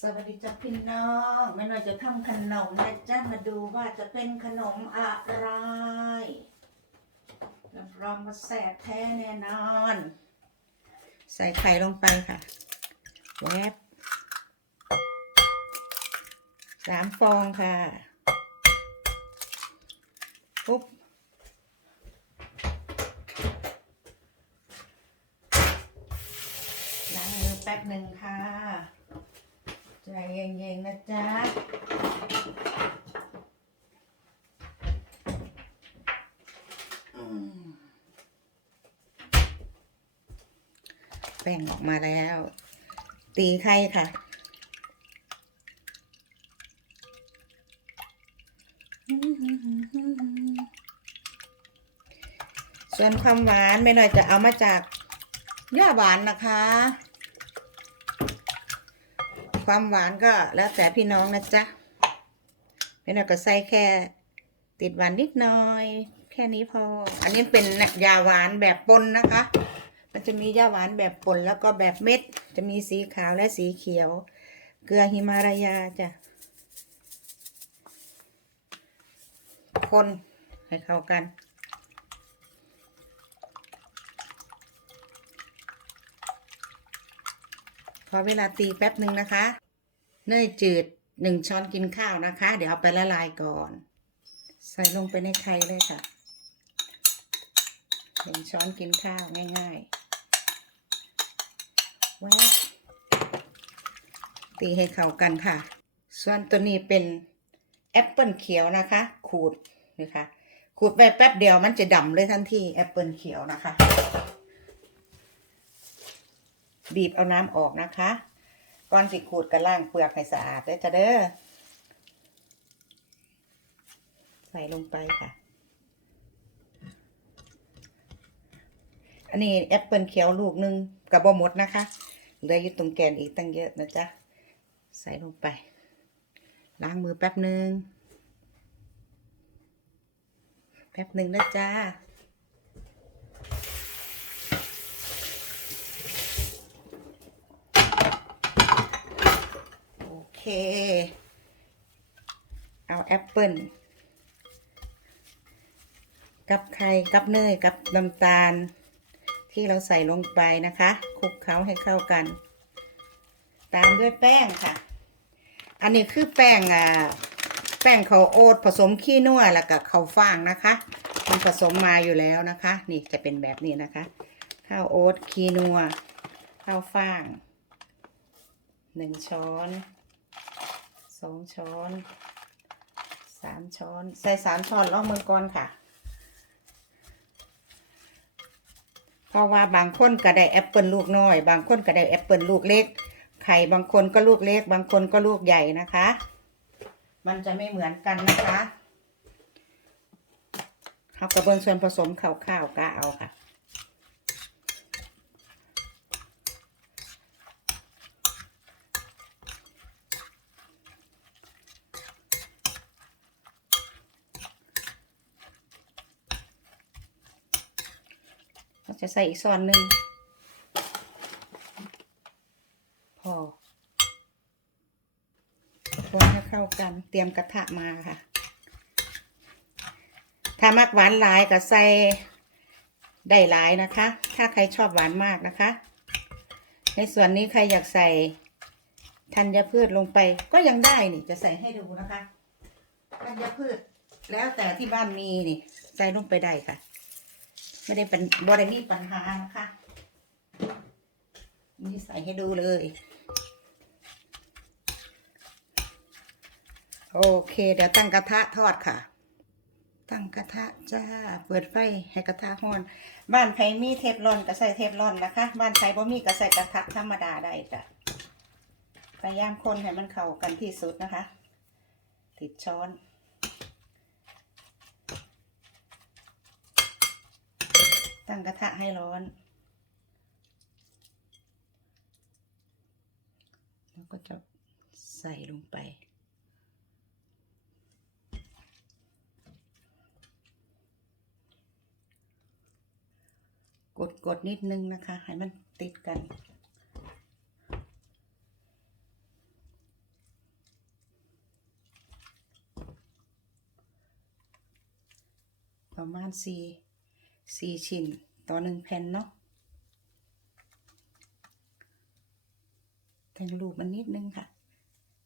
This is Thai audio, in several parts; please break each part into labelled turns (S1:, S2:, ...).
S1: สวัสดีจ้าพี่น้องแม่น่อยจะทำขนมนะจ้ามาดูว่าจะเป็นขนมอะไรรับรองว่าแซ่บแท้แน่นอน ใส่ไข่ลงไปค่ะ แวบสามฟองค่ะปุ๊บล้างมือแป๊บหนึ่งค่ะ ใจเย็นๆนะจ๊ะแป้งออกมาแล้ว ตีไข่ค่ะ ส่วนความหวานไม่หน่อยจะเอามาจากย่าหวานนะคะ ความหวานก็แล้วแต่พี่น้องนะจ๊ะไม่น่อยก็ใส่แค่ติดหวานนิดหน่อย แค่นี้พอ อันนี้เป็นยาหวานแบบปนนะคะ มันจะมียาหวานแบบปนแล้วก็แบบเม็ด จะมีสีขาวและสีเขียว เกลือหิมาลายาจ้ะ คนให้เข้ากัน อเวลาตีแป๊บหนึ่งนะคะ เนยจืดหนึ่งช้อนกินข้าวนะคะ เดี๋ยวเอาไปละลายก่อน ใส่ลงไปในไข่เลยค่ะหนึ่งช้อนกินข้าวง่ายๆแวบตีให้เข้ากันค่ะ ส่วนตัวนี้เป็นแอปเปิลเขียวนะคะ ขูดนี่ค่ะขูดไปแป๊บเดียวมันจะดำเลยทันทีแอปเปิลเขียวนะคะ บีบเอาน้ำออกนะคะ ก่อนสิขูดกระล่างเปลือกให้สะอาดเด้อจ้ะเด้อใส่ลงไปค่ะ อันนี้แอปเปิลเขียวลูกหนึ่งกับบหมดนะคะเหลืออยู่ตรงแกนอีกตั้งเยอะนะจ๊ะ ใส่ลงไป ล้างมือแป๊บหนึ่งแป๊บหนึ่งนะจ๊ะ โอ เคเอาแอปเปิลกับไข่กับเนยกับน้ำตาล ที่เราใส่ลงไปนะคะคลุกเคล้าให้เข้ากัน ตามด้วยแป้งค่ะ อันนี้คือแป้งอ่าแป้งข้าวโอ๊ตผสมขี้นัวแล้วกับข้าวฟ่างนะคะ มันผสมมาอยู่แล้วนะคะ นี่จะเป็นแบบนี้นะคะ ข้าวโอ๊ตขี้นัวข้าวฟ่างหนึ่งช้อน สองช้อนสามช้อน ใส่สามช้อนล่องมือก่อนค่ะ เพราะว่าบางคนก็ได้แอปเปิลลูกน้อย บางคนก็ได้แอปเปิลลูกเล็ก ไข่บางคนก็ลูกเล็ก บางคนก็ลูกใหญ่นะคะ มันจะไม่เหมือนกันนะคะเอากระเบื้องส่วนผสมข้าวๆก็เอาค่ะ จะใส่อีกส่วนหนึ่งพอคนให้เข้ากัน เตรียมกระทะมาค่ะ ถ้ามักหวานหลายก็ใส่ได้หลายนะคะ ถ้าใครชอบหวานมากนะคะ ในส่วนนี้ใครอยากใส่ธัญพืชลงไปก็ยังได้นี่ จะใส่ให้ดูนะคะธัญพืชแล้วแต่ที่บ้านมีนี่ ใส่ลงไปได้ค่ะ ไม่ได้เป็นบริมีปัญหานะคะนี่ใส่ให้ดูเลย โอเค เดี๋ยวตั้งกระทะทอดค่ะ ตั้งกระทะจ้า เปิดไฟให้กระทะร้อน บ้านใครมีเทฟลอนก็ใส่เทฟลอนนะคะ บ้านใครบ่มีก็ใส่กระทะธรรมดาได้จ้ะพยายามคนให้มันเข้ากันที่สุดนะคะ ติดช้อน ตั้งกระทะให้ร้อน แล้วก็จะใส่ลงไป กดกดนิดนึงนะคะ ให้มันติดกันประมาณสี่ สี่ชิ้น ต่อหนึ่งแผ่นเนาะแต่งรูปมันนิดนึงค่ะ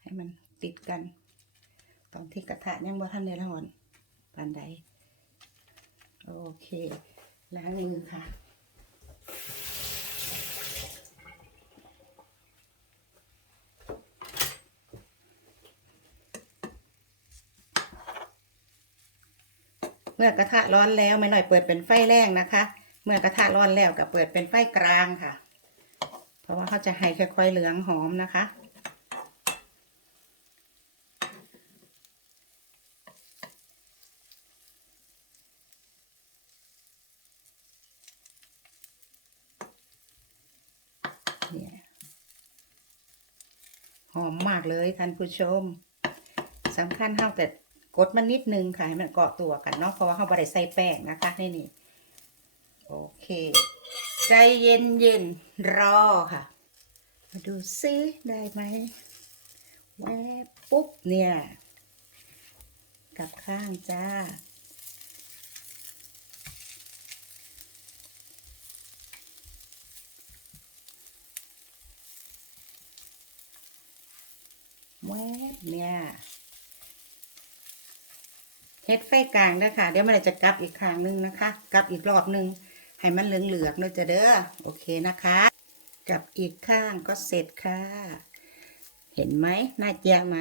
S1: ให้มันติดกัน ตอนที่กระทะยังบ่ทันได้ร้อนปานใดโอเค ล้างมือค่ะ เมื่อกระทะร้อนแล้วไม่หน่อยเปิดเป็นไฟแรงนะคะ เมื่อกระทะร้อนแล้วก็เปิดเป็นไฟกลางค่ะ เพราะว่าเขาจะให้ค่อยๆเหลืองหอมนะคะหอมมากเลยท่านผู้ชมสำคัญเท่าแต่ กดมันนิดนึงค่ะให้มันเกาะตัวกันเนาะเพราะว่าเขาบริใส่แป้งนะคะนี่นี่โอเค ใจเย็นเย็นรอค่ะ มาดูซิได้ไหมแวบปุ๊บเนี่ยกลับข้างจ้าแวบเนี่ย เฮ็ดไฟกลางนะคะเดี๋ยวมันจะกลับอีกครั้งหนึ่งนะคะ กลับอีกรอบหนึ่งให้มันเหลืองๆเนอะจะเด้อโอเคนะคะ กลับอีกข้างก็เสร็จค่ะ เห็นไหมน่าเจียไหม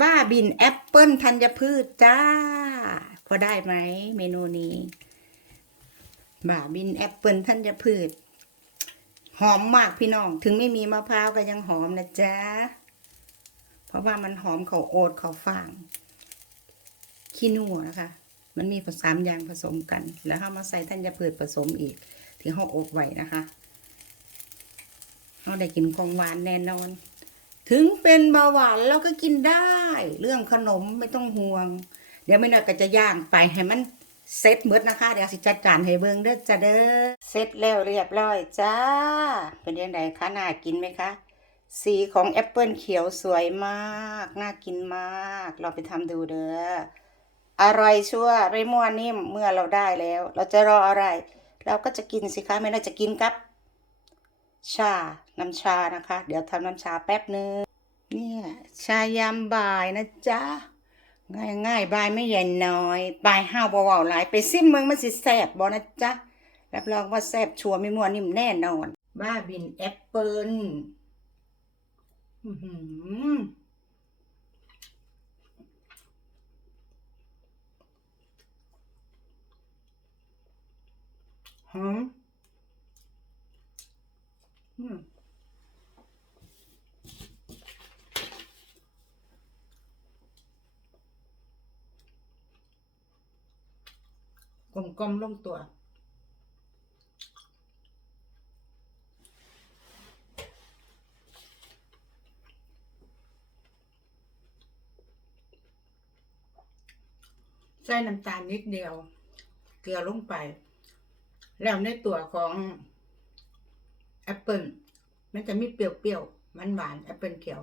S1: บ้าบินแอปเปิลธัญพืชจ้า พอได้ไหมเมนูนี้ บ้าบินแอปเปิลธัญพืช หอมมากพี่น้อง ถึงไม่มีมะพร้าวก็ยังหอมนะจ๊ะ เพราะว่ามันหอมเขาโอ๊ตเขาวฟาง ขี้นัวนะคะ มันมีผสามอย่างผสมกัน แล้วเอามาใส่ธัญพืชผสมอีกที่เขาอบไว้นะคะเขาได้กินของหวานแน่นอน ถึงเป็นเบาหวานเราก็กินได้ เรื่องขนมไม่ต้องห่วง เดี๋ยวไม่น่อยก็จะย่างไปให้มันเซ็ตหมดนะคะ เดี๋ยวสิจัดจานให้เบิ่งเด้อจ้าเด้อเซ็ตแล้วเรียบร้อยจ้า เป็นยังไงคะน่ากินไหมคะ สีของแอปเปิลเขียวสวยมาก น่ากินมาก เราไปทำดูเด้อ อร่อยชัวร์ไม่มั่วนิ่มเมื่อเราได้แล้ว เราจะรออะไร เราก็จะกินสิคะไม่น่าจะกินกับ ชา น้ำชานะคะ เดี๋ยวทำน้ำชาแป๊บนึงเนี่ยชายามบ่ายนะจ๊ะง่ายง่ายบายไม่ใหญ่น้อยบายห้าวเบาๆหลายไปซิมเมืองมันสิแสบบ่นะจ๊ะรับรองว่าแสบชัวร์ไม่มัวนิ่มแน่นอน บ้าบินแอปเปิลอื้อ หือหอมอืมกลมๆลงตัว ใส่น้ำตาลนิดเดียว เกลือลงไป แล้วในตัวของแอปเปิลมันจะมีเปรี้ยวๆมันหวานแอปเปิลเขียว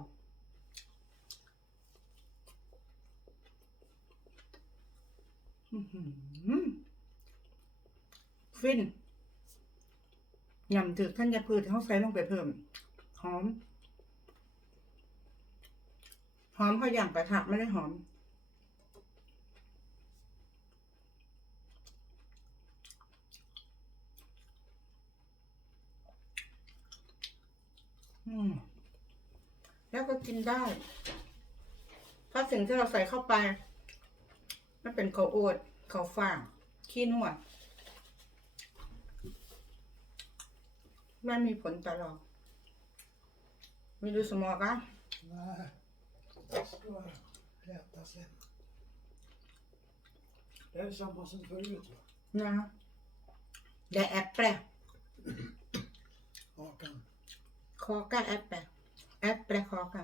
S1: ฟินยำถึกท่านยาพืชเขาใส่ลงไปเพิ่ม หอม หอมเขาอย่างกระทะไม่ได้หอม อืม แล้วก็กินได้ เพราะสิ่งที่เราใส่เข้าไป มันเป็นข้าวโอ๊ตข้าวฟ่าง ขี้นวด มันมีผลต่อเราไม่รู้สมองอะ
S2: Nej, det ska äta sen. Det är samma som förut va?
S1: นะเดแอปเปิล
S2: Hakan.
S1: คอก้าแอปเปิลแอปเปิลคอก้า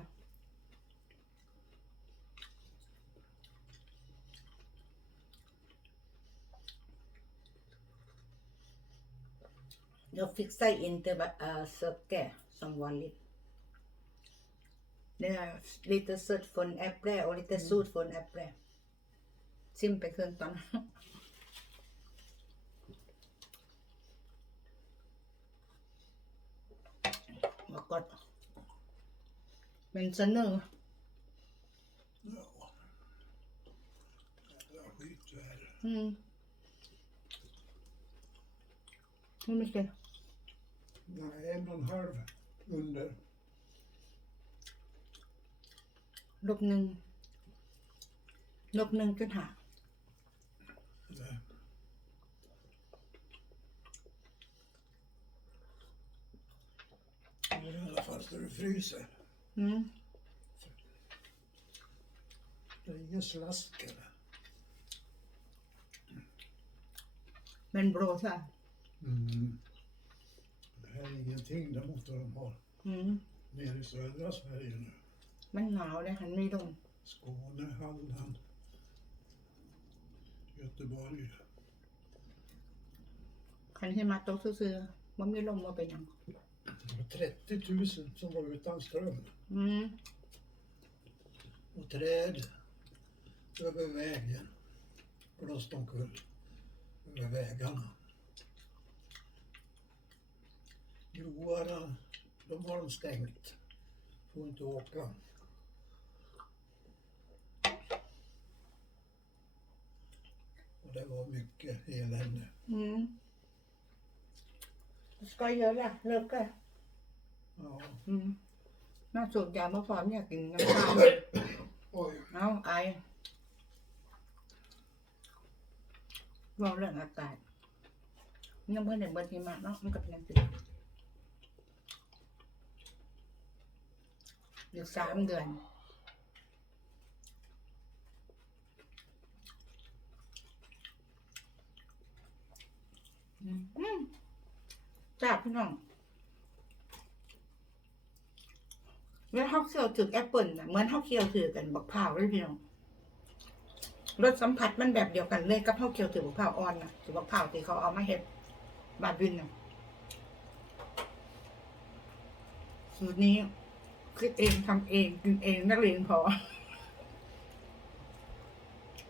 S1: Jag fixar inte äh, socker som vanligt. Det är lite sött från äpple och lite surt från äpple. Simpel เครื่องตอน นั้น Vad gott. Men sen nu.
S2: Ja. Jävla skitväder.
S1: Mm. Hur mycket?
S2: Nej, en och en halv under.
S1: ลบหนึ่งลบหนึ่งจุดห้า
S2: I alla fall så det fryser.
S1: อืม
S2: Det är ingen slask eller?
S1: เป็นโบรใช่
S2: Mm. Det här är ingenting, det måste de ha
S1: อืม
S2: nere i södra Sverige nu.
S1: มันหนาวเลยหันไม่ลง
S2: Skåne, Halland, Göteborg.
S1: คันที่มาโต๊ะซื้อๆมันไม่ลงมาเป็นหยัง
S2: Det var 30 000 som var utan ström.
S1: Mm.
S2: Och träd över vägen blåste omkull. Över vägarna. Broarna, de har de stängt. Får inte åka. Och det var mycket elände.
S1: Mm. ก็เยอะละเลิกก็
S2: Ja.
S1: อืมน่าสูบยามาพร้อมอยากกินน้ำตาล
S2: Oj.
S1: เอาไอรอเรื่องอากาศยังเพื่อนเด็กเบิร์ทีมาเนาะมันก็เป็นอันติดอยู่สามเดือนอืมอืม จ้าพี่น้องแล้วเขาเคี่ยวถือแอปเปิลนะเหมือนเขาเคี่ยวถือกันบักพร้าวเลยพี่น้องรสสัมผัสมันแบบเดียวกันเลยกับเขาเคี่ยวถือบักพร้าอ่อนนะถือบักพร้าที่เขาเอามาเฮ็ดบาดวินนะสูตรนี้คิดเองทำเองกินเองนักเรียนพอ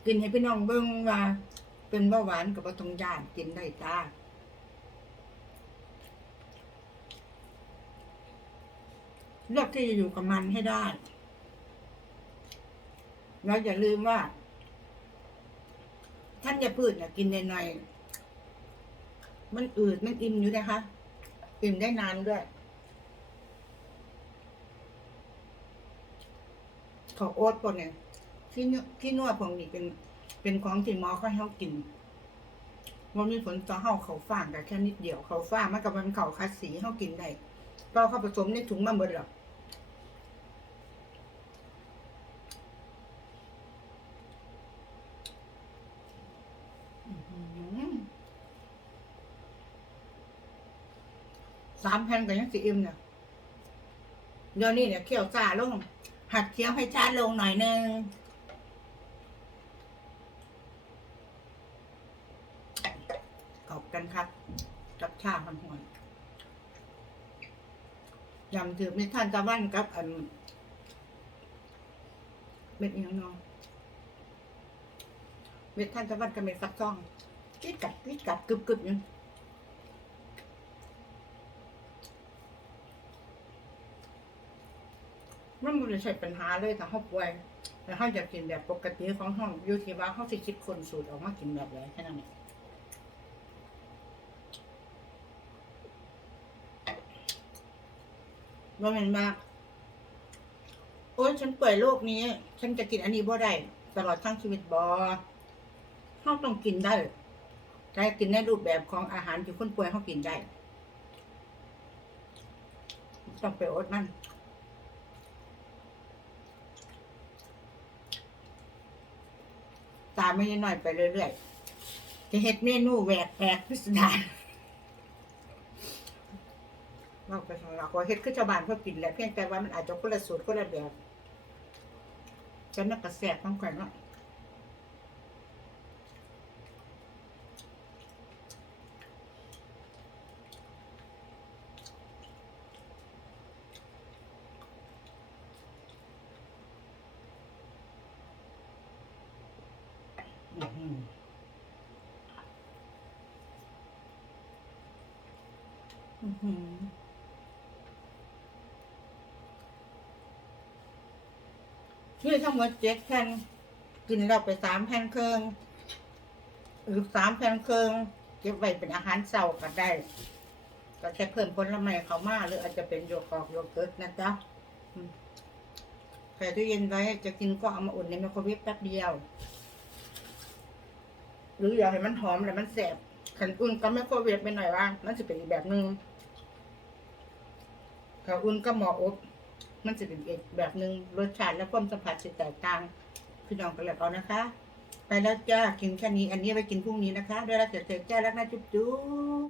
S1: กินให้พี่น้องเบิ่งว่า เป็นเบาหวานกับบ่ต้องย่านกินได้จ้า เลือกที่จะอยู่กับมันให้ได้ แล้วอย่าลืมว่า ท่านอย่าพืชนะกินหน่อยๆมันอืดมันอิ่มอยู่นะคะ อิ่มได้นานด้วย ขอโอ๊ตก่อนเนี่ยที่นวที่นวดพวกนี้เป็น เป็นของที่หมอเขาให้เขากินมันมีผลต่อเฮาเขาฟ่างแต่แค่นิดเดียวเขาฟ่างมันกับมันเขาคัดสีเขากินได้ก็เขาผสมในถุงมาหมดหรอก อื้อหือ สามแผ่นกับยังสีอิ่มเนี่ยเดี๋ยวนี้เนี่ยเคี่ยวจ้าลง หัดเคี้ยวให้จ้าลงหน่อยนึงกอบกันครับกับชาหันหวนยำถือไม่ท่านตะวันกับอันเม็ดอิหยังนองเม็ดท่านตะวันกับเม็ดฟักทองกิดกัดกิดกัดกึบกึบยู่ มันม่ได้ใช่ปัญหาเลยถ้าเขาป่วยแต่เขาจะกินแบบปกติของห้องอยู่ที่ว่าเขาสิคิดคนสูตรออกมากินแบบไหนแค่นั้นเองว่ามันมากโอ้ยฉันป่วยโรคนี้ ฉันจะกินอันนี้บ่ได้ตลอดทั้งชีวิตบ่เขาต้องกินได้แต่กินในรูปแบบของอาหารที่คนป่วยเขากินได้ต้องไปอดมัน ตามไม่น้อยไปเรื่อยๆ จะเฮ็ดเมนูแหวกแปลกพิสดารเราไปของเราก็เฮ็ดคือชาวบ้านเพื่อกินแหละเพียงแต่ว่ามันอาจจะคนละสูตรคนละแบบฉันน่ะกระแสบต้องแข่งเนาะ ชื่อทั้งหมดเจ็ดแผ่นกินเราไปสามแผ่นเครื่องหรือสามแผ่นเครื่องเก็บไว้เป็นอาหารเช้าก็ได้ก็แค่เพิ่มผลไม้เขามาหรืออาจจะเป็นโยกอกโยเกิร์ตนะจ๊ะใส่ตู้เย็นไว้จะกินก็เอามาอุ่นในไมโครเวฟแป๊บเดียว หรืออยากให้มันหอมแล้วมันแสบขันอุ่นก็ไมโครเวฟไปหน่อยว่ามันจะเป็นอีกแบบหนึ่ง ข้าอุ่นก็หมออบ มันจะเป็นอีกแบบหนึ่งรสชาติและความสัมผัสจะแตกต่างพี่น้องก็เลือกเอานะคะ ไปแล้วจ้ากินแค่นี้ อันนี้ไปกินพรุ่งนี้นะคะด้วยรักเจริญจ้ารักนะจุ๊บจุ๊บ